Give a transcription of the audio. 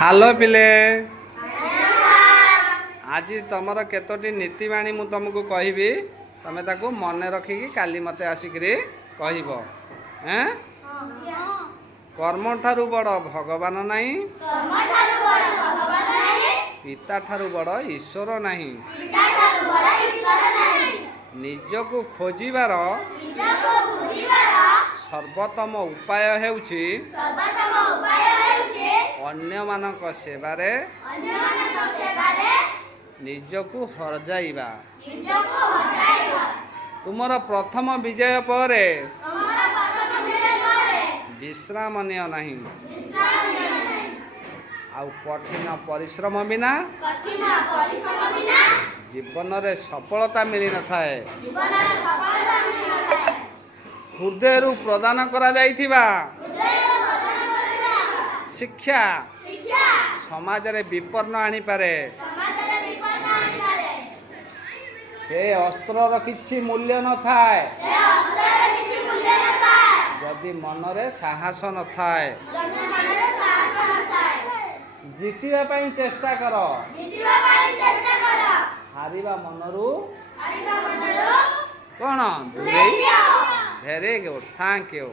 Hello पिले आज तुमर केतोटी नीतिवाणी मु तुमको कहबी तमे ताको मन रखिकी काली मते आसिक कहब हैं कर्म ठारू बड़ भगवान नहीं पिता ठारू बड़ ईश्वर नहीं निजको खोजिबार सर्वोत्तम उपाय हेउछि अन्य मानक सेवारे निजको हरजाइबा तुमर प्रथम विजय परे विश्राम निय नहीं आउ कठिन परिश्रम बिना जीवन रे सफलता मिली न थाए हृदय प्रदान करा जाइथिबा शिक्षा समाज रे विपन्न आनी पारे से अस्त्र किछि मूल्य न थाए जदि मन रे साहस न थाए जीतिबा पई चेष्टा कर हारिबा मनरू कौन वेरी गुड थैंक यू।